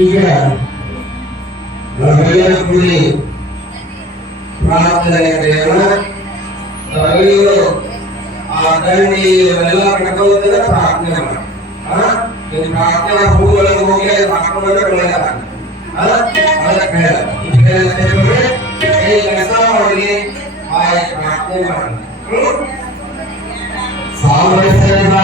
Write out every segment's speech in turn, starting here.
ಈಗ ಗುಡಿ ಪ್ರಾರ್ಥನೆ ತಲೆಯು ಆ ದಂಡಿ ಇವೆಲ್ಲ ಕಟ್ಕೊಳ್ಳೋದನ್ನ ಪ್ರಾರ್ಥನೆ ಮಾಡಿ ಪ್ರಾರ್ಥನಾ ಹೂಗಳಿಗೆ ಹೋಗಿ ಹಾಕೊಂಡ್ರೆ ಒಳ್ಳೆಯದಾಗ ಅದಕ್ಕೆ ಕೆಲಸ ಮಾಡಿ ಪ್ರಾರ್ಥನೆ ಮಾಡಿ ಸಾಮರಸ್ಯದ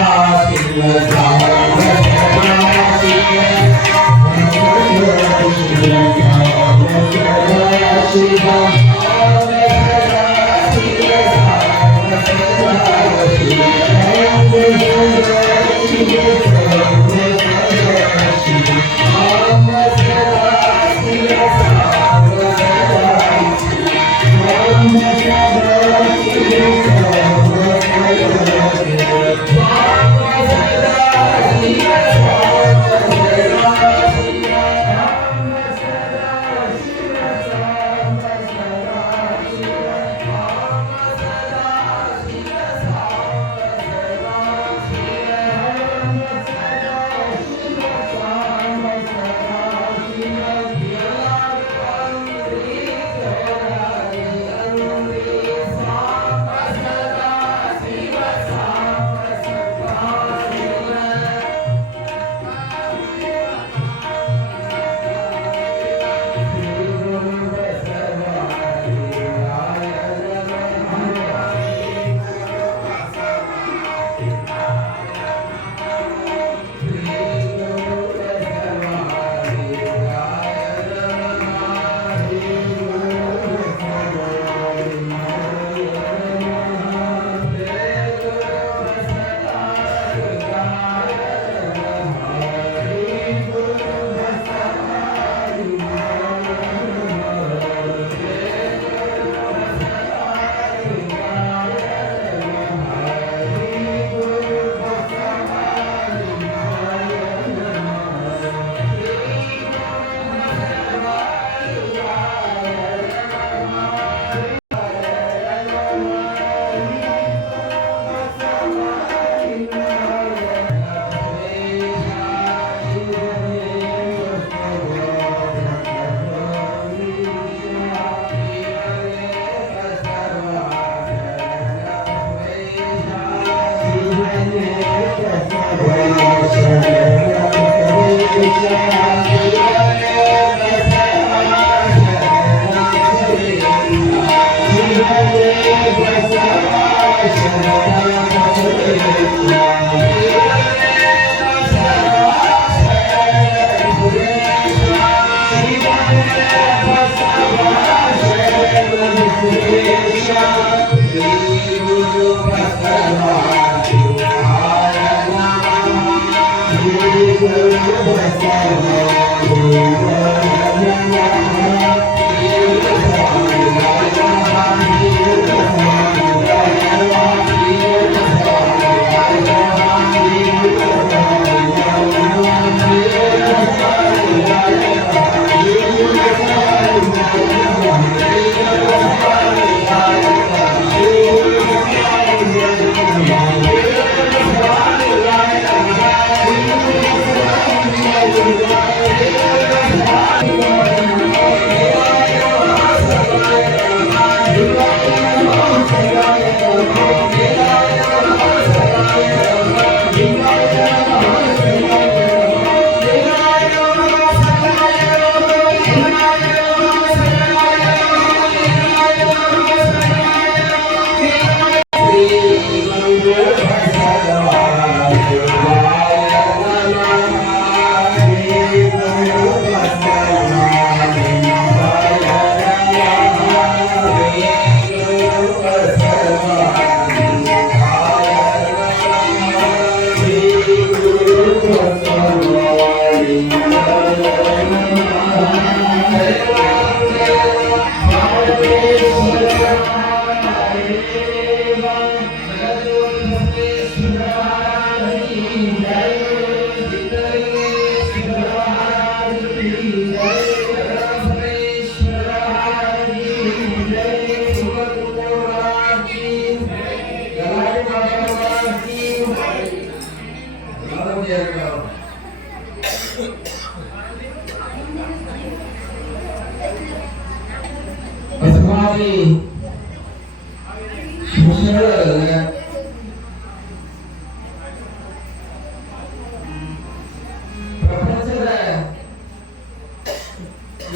ಪ್ರಪಂಚದ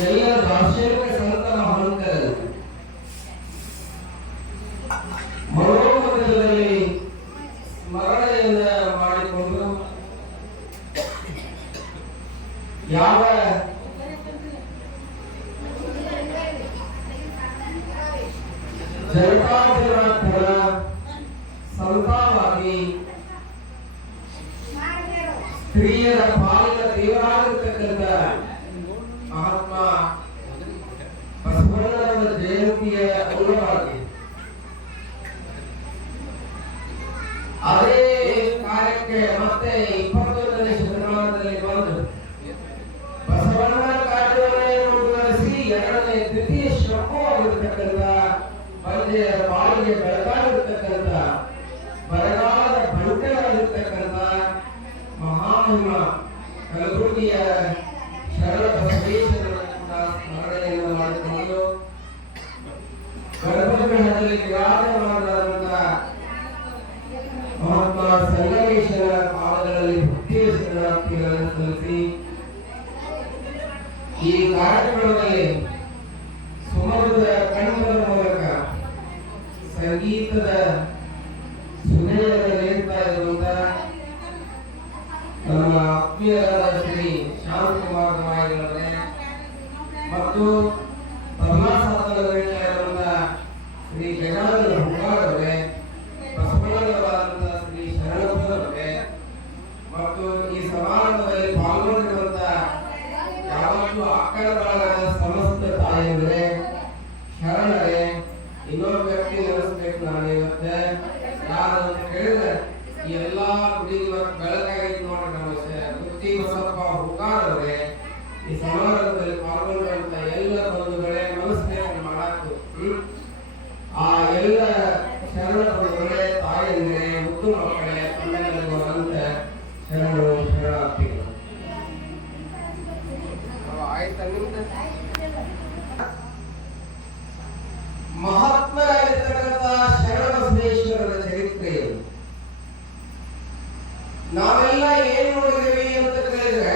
ಎಲ್ಲ ರಾಷ್ಟ್ರೀಯ ಸಂತ ಮಹಾಂತರರು ಮನೋಮಂದಿರದಲ್ಲಿ ಸ್ಮರಣೆಯನ್ನ ಮಾಡಿಕೊಂಡು ಯಾವ ಜನತಾಜನಾರ್ದನ ಸಂತಾವಾಗಿ ಸ್ತ್ರೀಯರ ಪಾಲಿನ ದೇವರಾಗಿರ್ತಕ್ಕಂಥ ಮಹಾತ್ಮ ಬಸವಣ್ಣನವರ ಜಯಂತಿಯ ಅಂಗವಾಗಿ ಅದೇ ಕಾರ್ಯಕ್ಕೆ ಮತ್ತೆ 21ನೇ ಶತಮಾನದಲ್ಲಿ ಬಂದು ಬಸವಣ್ಣನ ಕಾರ್ಯವನ್ನು ಮುಂದುವರಿಸಿ ಎರಡನೇ ದ್ವಿತೀಯ ಶ್ರಮವಾಗಿರ್ತಕ್ಕಂಥ ಬಂದೆಯ ಬಾಳಿಗೆ ಬೆಳಕಾಗಿರ್ತಕ್ಕಂಥ ಬರಗಾಲದ ಬಂಟರಾಗಿರ್ತಕ್ಕಂಥ ಮಹಾಮಹಿಮ ಕಲಬುರಗಿಯ ಶರಣ ಬಸವೇಶ್ವರರನ್ನ ಸ್ಮರಣೆಯನ್ನು ಮಾಡಿಕೊಂಡು ಗರ್ಭಗೃಹದಲ್ಲಿ ವಿರಾಜಮಾನರಾದಂಥ ಮಹಾತ್ಮ ಸಂಗಮೇಶ್ವರ ಪಾದಗಳಲ್ಲಿ ಭಕ್ತಿಯ ಶರಣಾರ್ಥಿಗಳನ್ನು ಸಲ್ಲಿಸಿ ಈ ಕಾರ್ಯಕ್ರಮದಲ್ಲಿ ಸುಮಧುರ ಕಂಠದ ಮೂಲಕ ಸಂಗೀತದ ಸುಧೆಯನ್ನು ನೀಡ್ತಾ ಇರುವಂತ ನಮ್ಮ ಆತ್ಮೀಯರಾದ ಶ್ರೀ ಶಾಂತಕುಮಾರ್ ಗವಾಯಿಗಳವರೇ ಮತ್ತು ಪದ್ಮಾಸಾಧನ ಇರುವಂತ ಶ್ರೀ ಗಜಾನನ ಹುಂಗಾರವರೇ, ಬಸವಣ್ಣನವರಾದಂತಹ ಶ್ರೀ ಶರಣಪ್ಪನವರೇ ಮತ್ತು ಈ ಸಮಾರಂಭದಲ್ಲಿ ಪಾಲ್ಗೊಂಡಿರುವಂತ ಯಾವತ್ತೂ ಅಕ್ಕಳಗಳ ಸಮಸ್ತ ತಾಯಿಯರೇ, ಶರಣರೇ, ಇನ್ನೊಬ್ಬ ವ್ಯಕ್ತಿ ನೆನೆಸ್ಬೇಕು. ನಾನು ಇವತ್ತೆ ಯಾರು ಅಂತ ಕೇಳಿದ್ರೆ ಈ ಎಲ್ಲಾ ಗುಡಿಗೆ ಇವತ್ತು ಬೆಳಕಾಗಿತ್ತು ನೋಡ್ರಿ. ನಮ್ಮ ಗುತ್ತಿ ಬಸಪ್ಪ ಹುಂಗಾರವರೇ, ಈ ಸಮಾರಂಭದಲ್ಲಿ ಪಾಲ್ಗೊಂಡಂತ ಎಲ್ಲ ಬಂಧುಗಳೇ, ಮನಸ್ಸನ್ನು ಮಾಡಾಕು ಆ ಎಲ್ಲ ಶರಣ ಬಂಧುಗಳೇ, ತಾಯಿಯಂದ್ರೆ, ಮುದ್ದು ಮಕ್ಕಳೇ, ತಮ್ಮೆಲ್ಲರಿಗುವಂತ ಶರಣರು ಶರಣಾರ್ಥಿಗಳು. ಆಯ್ತಾ ನಿಮ್ದು ಮಹಾತ್ಮರಾಗಿರ್ತಕ್ಕಂಥ ಶರಣಬಸವೇಶ್ವರರ ಚರಿತ್ರೆಯು ನಾವೆಲ್ಲ ಏನ್ ನೋಡಿದ್ದೀವಿ ಅಂತ ಕೇಳಿದ್ರೆ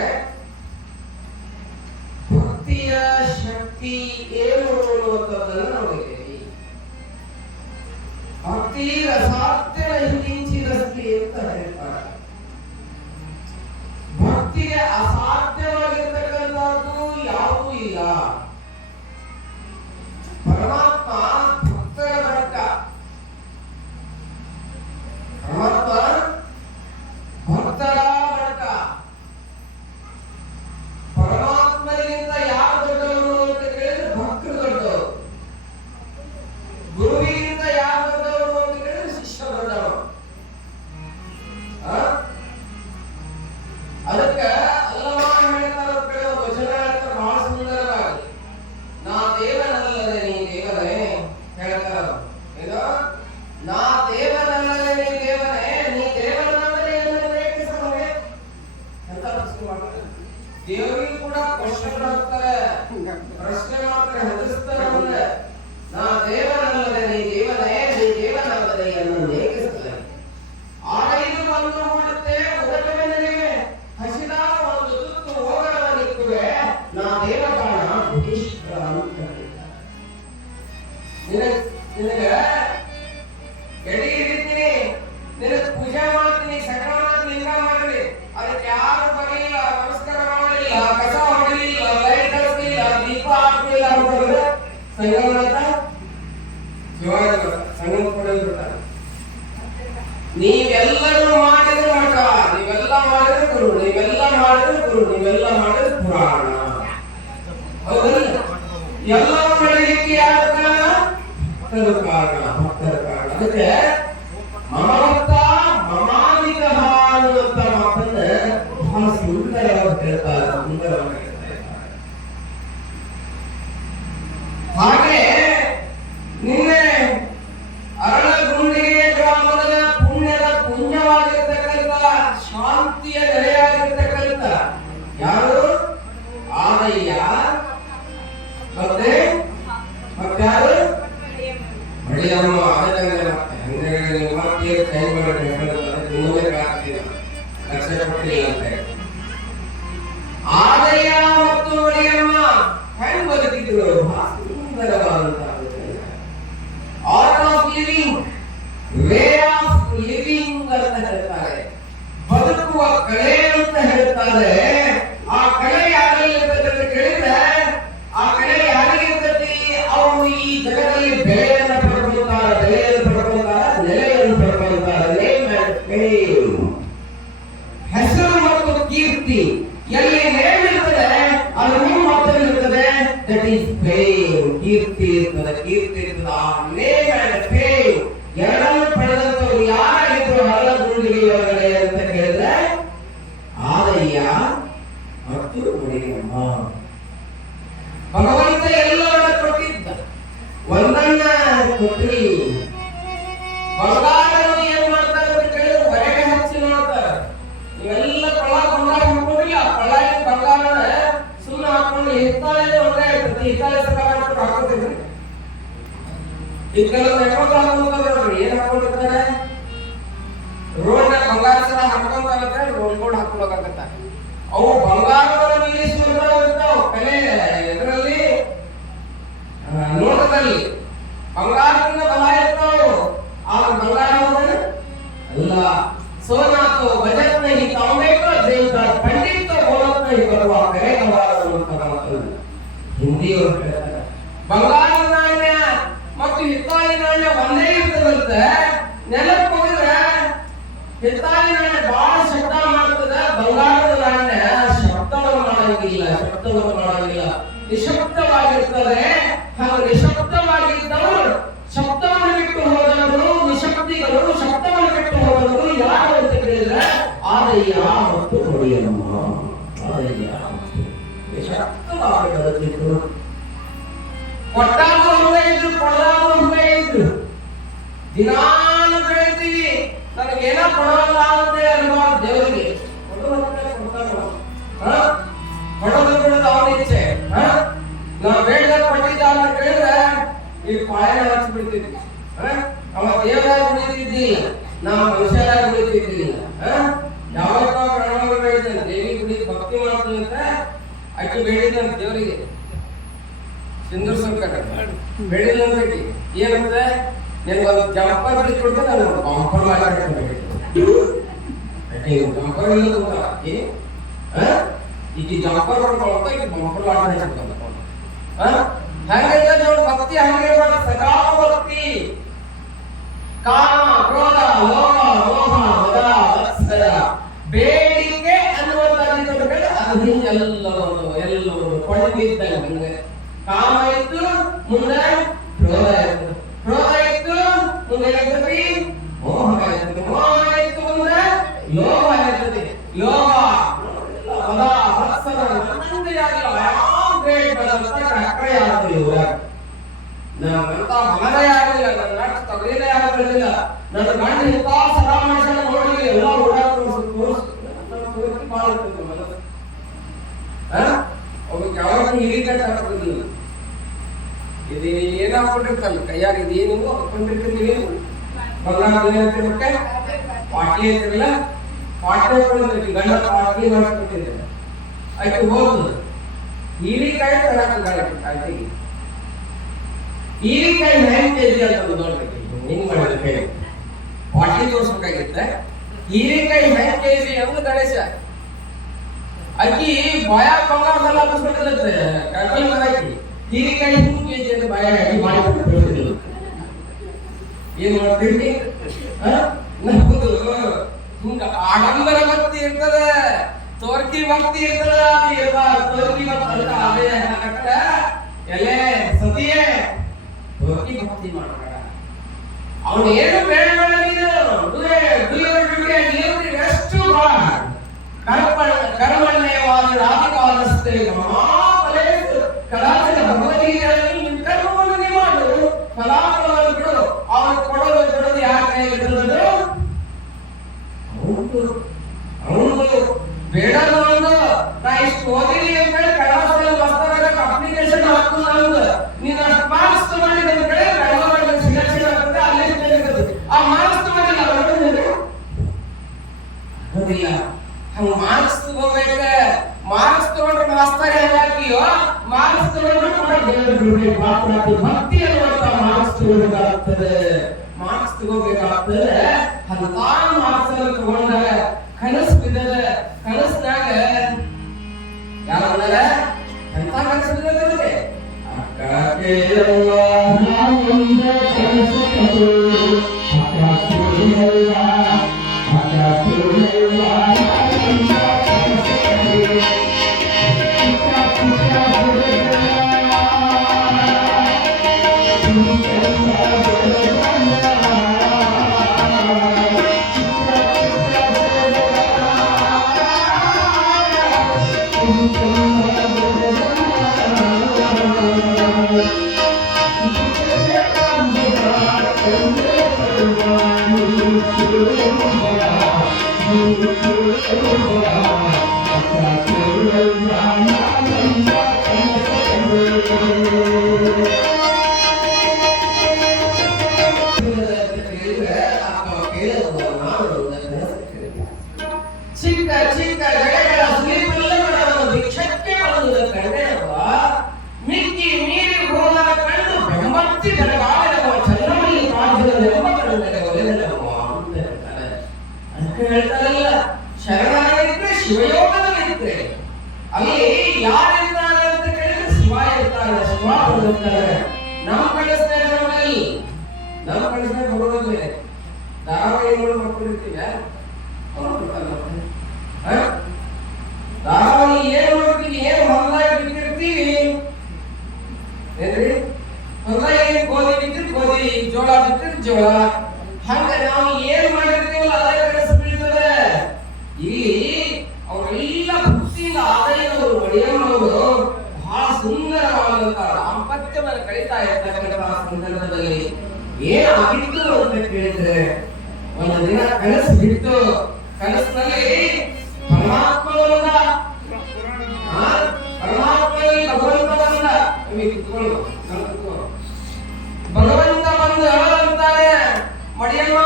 ಭಕ್ತಿಯ ಶಕ್ತಿ ಏನು ಅನ್ನುವಂಥದ್ದನ್ನು ನೋಡಿದ್ದೀವಿ. ಭಕ್ತಿ ರಸಾತ್ಯನ ಹಿಂದಿಂಚಿದಸ್ತಿ ಅಂತ ಹೇಳ್ತಾರೆ. ಭಕ್ತಿಗೆ ಅಸಾಧ್ಯವಾಗಿರ್ತಕ್ಕಂಥದ್ದು ಯಾವುದೂ ಇಲ್ಲ. ಪರಮಾತ್ಮ ಭಕ್ತರ ಭಕ್ತ, ಪರಮಾತ್ಮ ಭಕ್ತರ ಭಕ್ತ. ಪರಮಾತ್ಮನಿಗಿಂತ ಯಾರು ದೊಡ್ಡವರು ಅಂತ ಕೇಳಿದ್ರೆ ಭಕ್ತರು ದೊಡ್ಡವರು. ಗುರುವಿಗಿಂತ ಯಾರು ದೊಡ್ಡವರು ಅಂತ ಕೇಳಿದ್ರೆ ಶಿಷ್ಯ ದೊಡ್ಡವರು. ಅದಕ್ಕೆ ಅಲ್ಲವಾಗಿ ಹೇಳ್ತಾರೆ, ಕೇಳೋ ವಚನ ಹೇಳ್ತಾರೆ ಬಹಳ ಸುಂದರವಾಗಿ. ನಾ ದೇವನಲ್ಲದೆ ನೀ ದೇವನೇ ಹೇಳ್ತಾರ. ಇದು ನಾ ದೇವನಲ್ಲದೆ ನೀ ದೇವನೇ, ನೀ ದೇವನಲ್ಲದೆ ಏಕೆ ಅಂತ ಪ್ರಶ್ನೆ ಮಾಡ್ತಾರೆ. ದೇವರಿಗೆ ಕೂಡ ಕ್ವಶನ್ ಹಾಕ್ತಾರೆ, ಪ್ರಶ್ನೆ ಮಾಡ್ತಾರೆ, ಹೆದರಿಸ್ತಾರೆ. ಅವನ್ನ ನಾ ದೇವನಲ್ಲದೆ ನೀ ದೇವನೇ, ನೀ ದೇವನಲ್ಲದೆ ಅನ್ನೋದು ಏಕೆ ಆಗ ಇದು ಬಂದು ಮಾಡುತ್ತೆ. ಉದಕವೇ ನನಗೆ ಹಸಿದಾಗ ಒಂದು ತುತ್ತು ಹೋಗವ ನಿಕ್ಕುವೆ, ನಾ ದೇವಕಾಣ ಭುಜೀಶ್ವರ ಅಂತ ನಿನಗೆ ಎಡಿ ಹಿಡಿತೀನಿ, ನಿನಗೆ ಪೂಜೆ ಮಾಡ್ತೀನಿ, ಸಕಲ ಮಾಡ್ತೀನಿ, ಲಿಂಗ ಮಾಡಲಿ. ಅದಕ್ಕೆ ಯಾರು ಬರಲಿಲ್ಲ, ನಮಸ್ಕಾರ ಮಾಡಲಿಲ್ಲ, ಕಸ ಹೊಡಲಿಲ್ಲ, ಲೈಟ್ ಹಚ್ಚಲಿಲ್ಲ, ದೀಪ ಹಾಕಲಿಲ್ಲ ಅಂತಂದ್ರೆ ಸಂಗಮನಾಥ ಸಂಗಮ ಕೊಡಲ್ಬಿಡ್ತಾರೆ. ನೀವೆಲ್ಲರೂ ಮಾಡಿದ್ರೆ ಮಠ, ನೀವೆಲ್ಲ ಮಾಡಿದ್ರೆ ಗುರು, ನೀವೆಲ್ಲ ಮಾಡಿದ್ರೆ ಗುರು, ನೀವೆಲ್ಲ ಮಾಡಿದ್ರೆ ಪುರಾಣ. ಹೌದಲ್ಲ? ಎಲ್ಲ ಮಾಡಲಿಕ್ಕೆ ಯಾರ ಕಾರಣ? ಭಕ್ತರ ಕಾರಣ, ಭಕ್ತರ ಕಾರಣ. ಅದಕ್ಕೆ ಮಮಭಕ್ತ ಮಮಾಧಿಕಃ ಅನ್ನುವಂತ ಮಾತನ್ನ ಬಹಳ ಸುಂದರವಾಗಿ ಹೇಳ್ತಾರೆ, ಸುಂದರವಾಗಿ ಹೇಳ್ತಾರೆ. ಹಾಗೆ ನಿನ್ನೆ ಅರಳಗುಂಡಿಗೆ ಗ್ರಾಮದ ಪುಣ್ಯದ ಪುಣ್ಯವಾಗಿರ್ತಕ್ಕಂಥ ಶಾಂತಿಯ ನೆಲೆಯಾಗಿರ್ತಕ್ಕಂಥ ಯಾರು? ಆದಯ್ಯ, ಮತ್ತೆ ಮತ್ತಾರು? ಬಳಿಯಮ್ಮ. ಅದಕ್ಕಂದ್ರೆ ಮತ್ತೆ ನೀವು ಮತ್ತೆ ಚೇಂಜ್ ಮಾಡಿ ನಿಮ್ಮಲ್ಲೇ ಕಾಡ್ತೀರ ಲಕ್ಷ ಕೊಟ್ಟಿಲ್ಲ ಅಂತ ಹೇಳಿ. ಆದಯ್ಯ ಮತ್ತು ಒಡೆಯಮ್ಮ ಹೆಂಗ್ ಬದುಕಿದ್ರು ಸುಂದರವಾದಂತಹ art of living, way of living ಅಂತ ಹೇಳ್ತಾರೆ. ಬದುಕುವ ಕಲೆ ಅಂತ ಹೇಳ್ತಾರೆ. ಆ ಕಲೆ ಯಾರಿಗಿರ್ತದೆ ಅಂತ ಕೇಳಿದ್ರೆ ಆ ಕಲೆ ಯಾರಿಗಿರ್ತತಿ? ಅವರು ಈ ಜಗದಲ್ಲಿ ಬೆಲೆಯನ್ನು ಪಡ್ಕೊಳ್ತಾರೆ, ಬೆಲೆಯನ್ನು ಪಡ್ಕೊಳ್ತಾರೆ, ನೆಲೆಯನ್ನು ಪಡ್ಕೊಳ್ತಾರೆ. ಹೆಸರು ಮತ್ತು ಕೀರ್ತಿ ಎಲ್ಲಿ ನೇಮ್ ಇರ್ತದೆ ಅದು ನೇಮ್ ಮಾತ್ರವಿರ್ತದೆ. That is fame. ಕೀರ್ತಿ ಇರ್ತದೆ, ಕೀರ್ತಿ ಇರ್ತದೆ. ಆ ನೇಮ್ ಅಂಡ್ ಫೇಮ್ ಎರಡನ್ನು ಪಡೆದಂತವರು ಯಾರಾಗಿದ್ರು ಹರಳಗುಂಡಿಗೆ ಒಳಗಡೆ ಅಂತ ಕೇಳಿದ್ರೆ ಆದಯ್ಯ ಮತ್ತು ಒಡೆಯಮ್ಮ. ಭಗವಂತ ಎಲ್ಲವನ್ನ ಕೊಟ್ಟಿದ್ದ, ಒಂದನ್ನ ಕೊಟ್ಟಿ ಬಂಗಾರವನ್ನು ಏನ್ ಮಾಡ್ತಾರೆ ಅಂತ ಕೇಳಿದ್ರೆ ಹೊರಗೆ ಹಚ್ಚಿ ನೋಡ್ತಾರೆ. ನೀವೆಲ್ಲ ಕೊಳ್ಳ ಬಂಗಾರ ಹಾಕೊಂಡಿಲ್ಲ, ಕೊಳ್ಳಾಗಿ ಬಂಗಾರನ ಸುಮ್ಮನೆ ಹಾಕೊಂಡು ಹಿತ್ತಾಳೆ ಹೊರಗೆ ಇರ್ತದೆ. ಹಿತ್ತಾಳೆ ಸಕಾಲ ಹಾಕೋತಿದ್ರಿ ಈ ಕೆಲವು ನೆಟ್ವರ್ಕ್ ಹಾಕೊಂಡ್ರಿ ಏನ್ ಹಾಕೊಂಡಿರ್ತಾರೆ? ರೋಡ್ ಬಂಗಾರ ಸರ ಹಾಕೊಂತಾರೆ, ರೋಡ್ ಬೋರ್ಡ್ ಹಾಕೊಳ್ಳೋಕಾಗತ್ತ. ಅವು ಬಂಗಾರವನ್ನು ನಿಲ್ಲಿಸಿರ್ತಾವ ಕಲೆ ಇದರಲ್ಲಿ ನೋಟದಲ್ಲಿ ಬಂಗಾರದಿಂದ ಬಲ ಇರ್ತಾವ. ಆ ಬಂಗಾರವನ್ನು ಅಲ್ಲ ಸೋನಾಥೋ ಬಜೆಟ್ ನಹಿ ತಾಂಬೆ ಕೋ ದೇವತಾ ಪಂಡಿತ ಬೋಲತ್ ನಹಿ ಬರುವ ಕಲೆ ಬಂಗಾರವನ್ನು ತಗೊಂಡು ಹಿಂದಿಯವರು ಹೇಳ್ತಾರೆ. ಬಂಗಾರದ ನಾಣ್ಯ ಮತ್ತು ಹಿತ್ತಾಳಿ ನಾಣ್ಯ ಒಂದೇ ಇರ್ತದಂತೆ. ನೆಲಕ್ಕೆ ಹೋಗಿದ್ರೆ ಹಿತ್ತಾಳಿ ನಾಣ್ಯ ಬಹಳ ಶಬ್ದ ಮಾಡ್ತದೆ, ಬಂಗಾರದ ನಾಣ್ಯ ಶಬ್ದವನ್ನು ಮಾಡಂಗಿಲ್ಲ, ಶಬ್ದವನ್ನು ಮಾಡಂಗಿಲ್ಲ, ನಿಶಬ್ದವಾಗಿರ್ತದೆ. ಹಾಗೂ ನಿಶಬ್ದವಾಗಿದ್ದವರು ಶಬ್ದವನ್ನು ಬಿಟ್ಟು ಹೋದವರು, ನಿಶಬ್ದಿಗಳು ಶಬ್ದವನ್ನು ಬಿಟ್ಟು ಹೋದವರು ಯಾರು ಅಂತ ಕೇಳಿದ್ರೆ ಆದಯ್ಯ ಮತ್ತು ಒಡೆಯಮ್ಮ. ಆದಯ್ಯ ಮತ್ತು ನಿಶಬ್ದವಾಗಿದ್ದು ಕೊಟ್ಟಾಗೂ ಹಂಗ ಇದ್ರು, ಕೊಡಲಾಗೂ ಹಂಗ ಇದ್ರು. ದಿನಾನು ಹೇಳ್ತೀವಿ ನನಗೇನ ಕೊಡೋಲ್ಲ ಅಂತ ಅನ್ಬಾರ್ದು ದೇವರಿಗೆ. ಕೊಡೋದು ಬಿಡೋದು ಅವನ ಇಚ್ಛೆ. ನಾವು ಬೇಡದಾಗ ಕೊಟ್ಟಿದ್ದ ಅಂತ ಕೇಳಿದ್ರೆ ಈ ಪಾಯನ ಹಚ್ಚಿಬಿಡ್ತಿದ್ವಿ. ಅವ ದೇವರಾಗಿ ಉಳಿತಿದ್ದಿಲ್ಲ, ನಾವು ಮನುಷ್ಯರಾಗಿ ಉಳಿತಿದ್ದಿಲ್ಲ. ಯಾವಾಗ ಪ್ರಣವ ಬೇಡಿದ ದೇವಿ ಗುಡಿ ಭಕ್ತಿ ಮಾಡ್ತೀವಿ ಅಂತ ಅಕ್ಕಿ ಬೇಡಿದ ದೇವರಿಗೆ ಸಿಂಧೂರ್ ಸರ್ಕಾರ ಬೇಡಿದ ಏನಂತ ನಿನ್ಗೊಂದು ಜಂಪರ್ ಬಿಡಿಸ್ಕೊಡ್ತೇನೆ, ನಾನು ಬಂಪರ್ ಜಂಪರ್ ಇಲ್ಲ ಆಕಿ ಈಕಿ ಜಂಪರ್ ಹೊಡ್ಕೊಳ್ತಾ ಈಕಿ ಬಂಪರ್ ಹಂಗೈತೆ ನೋಡಿ ಭಕ್ತಿ. ಹಂಗೆ ಸದಾ ಭಕ್ತಿ ಕಾಮ ಕ್ರೋಧ ಲೋಭ ಮೋಹ ಮದ ಮತ್ಸರ ಬೇಡಿಕೆ ಅನ್ನುವಂಥದ್ದು ಅದು ಹಿಂಗೆ ಎಲ್ಲವನ್ನು ಕೊಂಡಿದ್ದಾಗ ಹಂಗೆ ಕಾಮ ಇತ್ತು, ಮುಂದೆ ಕ್ರೋಧ ಇತ್ತು, ಕ್ರೋಧ ಇತ್ತು, ಮುಂದೆ ಏನಾಗ್ತದೆ ಮೋಹ ಇರ್ತದೆ, ಮೋಹ ಇತ್ತು, ಮುಂದೆ ಲೋಭ ಇರ್ತದೆ, ಲೋಭ ಮದ ಮತ್ಸರ ನನ್ನದೇ ಆಗಿಲ್ಲ ಯಾವ ಗ್ರೇಟ್ ಬದಂತ ಕಕ್ಕರೆ ಆಗ್ತದೆ. ಇವಾಗ ನಮ್ಮಂತ ಮಗನೇ ಆಗಲಿಲ್ಲ, ನನ್ನ ನಾಟ ತಗಲಿನೇ ಆಗಲಿಲ್ಲ, ನನ್ನ ಗಂಡ ಇಂಥ ಸದಾ ಮನುಷ್ಯನ ನೋಡಲಿ ಎಲ್ಲ ಓಡಾಡ್ಕೊಂಡು ಅವ್ರಿಗೆ ಯಾವಾಗ ಹಿರಿಕಟ್ಟ ಹಾಕೋದಿಲ್ಲ. ಇದು ಏನ್ ಹಾಕೊಂಡಿರ್ತಲ್ಲ ಕೈಯಾಗ ಇದೇನು ಹಾಕೊಂಡಿರ್ತೀರಿ ನೀವೇನು ಬಂಗಾರ ಏನಂತಿರ್ಬೇಕೆ ಪಾಟ್ಲಿ ಅಂತಿರಲ್ಲ, ಪಾಟ್ಲಿ ಹಾಕೊಂಡಿರ್ತೀವಿ ಗಂಡ ಪಾಟ್ಲಿ ಮಾಡ್ಕೊತಿರ್ತೀವಿ. ಆಯ್ತು ಹೋಗುದು ಹೀರಿಕಾಯಿ ತರಕಾಯಿ ಹೀರಿಕಾಯಿ ಹೆಂಗ್ ಕೆಜಿ ಅಂತ ನೋಡ್ಬೇಕು. ಹಿಂಗ್ ಮಾಡಿದ್ರೆ ಕೈ ಪಾಟ್ಲಿ ತೋರ್ಸ್ಬೇಕಾಗಿತ್ತೆ. ಹೀರಿಕಾಯಿ ಹೆಂಗ್ ಕೆಜಿ ಅಂತ ಗಣೇಶ ಅಕ್ಕಿ ಬಾಯ ಬಂಗಾರದಲ್ಲ ಹಾಕಿಸ್ಬಿಟ್ಟಿರುತ್ತೆ ಕೈಕಲ್ ಹಾಕಿ ಹೀರಿಕಾಯಿ 2 ಕೆಜಿ ಅಂತ ಬಾಯ ಹಾಕಿ ಮಾಡಿ ಏನ್ ಮಾಡ್ತೀವಿ? ನಮ್ಮದು ಹಿಂಗ ಆಡಂಬರ ಭಕ್ತಿ ಇರ್ತದೆ, ತೋರ್ಕಿ ಭಕ್ತಿ ಇರ್ತದ. ತೋರ್ಕಿ ಭಕ್ತಿ ಎಲೆ ಸತಿಯೇ ತೋರ್ಕಿ ಭಕ್ತಿ ಮಾಡಬೇಡ. ಅವನು ಏನು ಬೇಡ ನೀನು ಕರ್ಮಣ್ಯವಾದ ರಾಧಿಕಾದಷ್ಟೇ ಮಹಾಫಲೇ ಕಲಾಚನ ಭಗವದ್ಗೀತೆಯಲ್ಲಿ ನಿನ್ನ ಕರ್ಮವನ್ನು ನೀ ಮಾಡು, ಫಲಾಫಲವನ್ನು ಬಿಡು. ಅವನು ಕೊಡೋದು ಬಿಡೋದು ಯಾರ ಕೈಯಲ್ಲಿ ಅವನು ಬೇಡದು ಒಂದು ನಾ ಇಷ್ಟು ಓದಿರಿ ಅಂತ ಹೇಳಿ ಕಲಾಸದಲ್ಲಿ ಮಸ್ತಕ ಅಪ್ಲಿಕೇಶನ್ ಹಾಕೋದು ನಮ್ದು. ನೀನು ಅಷ್ಟು ಮಾರ್ಕ್ಸ್ ಮಾಡಿದ ಅಂತ ಹೇಳಿ ಬೆಳಗಾವಿ ಸಿಲೆಕ್ಷನ್ ಆಗುತ್ತೆ, ಅಲ್ಲಿ ಆ ಮಾರ್ಕ್ಸ್ ಆಗ್ತದ ಅಂತ ಮಾರ್ಕ್ಸಲ್ಲಿ ತಗೊಂಡಾಗ ಕನಸು ಬಿದ್ದದ. ಕನಸ್ನಾಗ ಯಾರು ಬಂದಾರ? ಎಂತ ಕನಸು ಬಿದ್ದದ? ಅಕ್ಕ ಕೇಳವ್ವ ನಾವೊಂದ ಕನಸು ಕಂಡೆವು, ಅಕ್ಕ ಕೇಳವ್ವ ಅಕ್ಕ ಕೇಳವ್ವ ನಾವೊಂದ ಕನಸು ಕಂಡೆವು. ಚಿಕ್ಕ ಚಿಕ್ಕ ಜಗಗಳ ಸುಲಿಪಲ್ಲವನ್ನು ಭಿಕ್ಷಕ್ಕೆ ಬಂದ ಕಂಡೆಯವ ಮಿಕ್ಕಿ ಮೀರಿ ಹೋದ ಕಂಡು ಬೆಂಬತ್ತಿ ಬೆಳಗಾಡಿದವ ಚಂದ್ರಮಲ್ಲಿ ರಾಜ್ಯದ ನೆನಪ ಕಂಡರೆ ಒಲೆದವ ಅಂತ ಹೇಳ್ತಾರೆ. ಅದಕ್ಕೆ ಹೇಳ್ತಾರಲ್ಲ, ಶರಣಾಗಿದ್ರೆ ಶಿವಯೋಗದಲ್ಲಿದ್ರೆ ಅಲ್ಲಿ ಯಾರಿರ್ತಾರೆ ಅಂತ ಕೇಳಿದ್ರೆ ಶಿವ ಇರ್ತಾರೆ, ಶಿವ ಬಂದಿರ್ತಾರೆ. ನಮ್ಮ ಕಳಿಸ್ತಾರೆ ನಮ್ಮಲ್ಲಿ, ನಮ್ಮ ಕಳಿಸ್ತಾರೆ ಬರೋದೇ ಧಾರಾವಾಹಿ ನೋಡಿ ಮಕ್ಕಳಿರ್ತೀವಿ. ಧಾರಾವಾಹಿ ಏನ್ ನೋಡ್ತೀವಿ, ಏನ್ ಹೊಲದಾಗ ಬಿಟ್ಟಿರ್ತೀವಿ ಏನ್ರಿ? ಹೊಲದಾಗ ಗೋಧಿ ಬಿಟ್ಟಿರ್ ಗೋಧಿ, ಜೋಳ ಬಿಟ್ಟಿರ್ ಜೋಳ. ಹಂಗ ನಾವು ಏನ್ ಮಾಡಿರ್ತೀವಲ್ಲ ಅದೇ ಕನಸು ಬೀಳ್ತದೆ. ಇಲ್ಲಿ ಅವರೆಲ್ಲ ಭಕ್ತಿಯಿಂದ ಆದಾಯದವರು ಒಡೆಯಮ್ಮವರು ಬಹಳ ಸುಂದರವಾದಂತ ದಾಂಪತ್ಯವನ್ನು ಕಳೀತಾ ಇರ್ತಕ್ಕಂಥ ಸಂದರ್ಭದಲ್ಲಿ ಏನಾಗಿತ್ತು ಅಂತ ಕೇಳಿದ್ರೆ, ಒಂದು ದಿನ ಕನಸು ಬಿಟ್ಟು ಕನಸಿನಲ್ಲಿ ಪರಮಾತ್ಮನಲ್ಲ, ಪರಮಾತ್ಮನಲ್ಲಿ ಭಗವಂತ ಬಂದ. ಭಗವಂತ ಬಂದು ಅಂತಾನೆ, ಮಡಿಯಮ್ಮ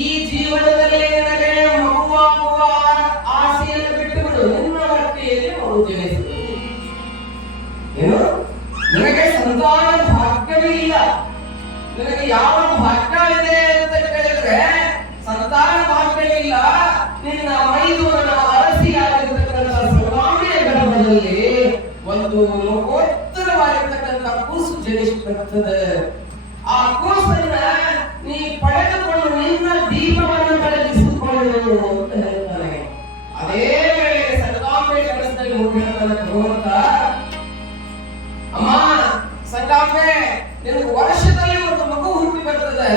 ಈ ಜೀವನದಲ್ಲಿ ನನಗೆ ಮಗುವಾಗುವ ಆಸೆಯನ್ನು ಬಿಟ್ಟು ಬಿಡು, ನಿನ್ನ ಹೊಟ್ಟೆಯಲ್ಲಿ ಮಗು ಜನಿಸಿತು. ಏನು? ನನಗೆ ಸಂತಾನ ಭಾಗ್ಯವೇ ಇಲ್ಲ. ನನಗೆ ಯಾವ ಭಾಗ್ಯವಿದೆ ಅಂತ ಕೇಳಿದ್ರೆ ಸಂತಾನ ಭಾಗ್ಯವಿಲ್ಲ. ನಿನ್ನ ಮೈದೂರನ ಅರಸಿಯಾಗಿರ್ತಕ್ಕಂಥ ಸ್ವಾಮಿಯ ಗರ್ಭದಲ್ಲಿ ಒಂದು ಮಹೋತ್ತರವಾಗಿರ್ತಕ್ಕಂಥ ಕೂಸು ಜನಿಸುತ್ತದೆ. ಆ ಕೂಸನ್ನ ನೀ ಪಡೆದುಕೊಂಡು ನಿನ್ನ ದೀಪವನ್ನು ಬೆಳಗಿಸಿಕೊಳ್ಳು ಅಂತ ಹೇಳ್ತಾನೆ. ಅದೇ ವೇಳೆ ಸಂಗಾಂಬೆ ಕನಸಲ್ಲಿ ಹೋಗಿರ್ತಾನೆ ಭಗವಂತ, ಅಮ್ಮ ಸಂಗಾಂಬೆ ನಿನಗೆ ವರ್ಷದಲ್ಲಿ ಒಂದು ಮಗು ಹುಟ್ಟಿ ಬರ್ತದೆ.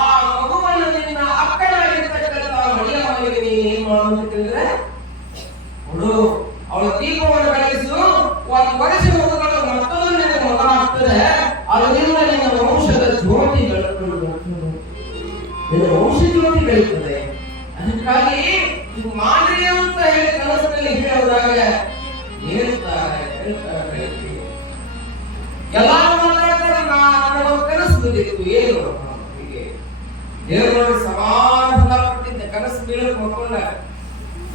ಆ ಮಗುವನ್ನು ನಿನ್ನ ಅಕ್ಕನಾಗಿರ್ತಕ್ಕಂಥ ಮಡಿಯಮ್ಮನಿಗೆ ನೀನು ಏನ್ ಮಾಡೋದು ತಿಳಿದ್ರೆ ಹುಡು, ಅವಳ ದೀಪವನ್ನು ಬೆಳಗಿಸು. ಒಂದು ವರ್ಷ ಮಗುಗಳು ಮತ್ತೊಂದು ನಿನ್ನ ಮಗ ಆಗ್ತದೆ. ಅದರಿಂದ ನಿನ್ನ ವಂಶದ ಜ್ಯೋತಿ ಬೆಳಕೊಂಡು ನಿನ್ನ ವಂಶ ಜ್ಯೋತಿ ಬೆಳೀತದೆ. ಅದಕ್ಕಾಗಿ ಮಾಡ್ರಿ ಅಂತ ಹೇಳಿ ಕನಸಿನಲ್ಲಿ ಹೇಳುವಾಗ ಹೇಳ್ತಾರೆ ಎಲ್ಲಾರು ಮಾತಾಡ್ತಾರೆ. ನಾನು ಕನಸು ಬಿದ್ದಿತ್ತು, ಏನು ಹೀಗೆ ದೇವರು ನೋಡಿ ಸಮಾನ ಫಲ ಕೊಟ್ಟಿದ್ದೆ. ಕನಸು ಬೀಳೋದು ಮಕ್ಕಳ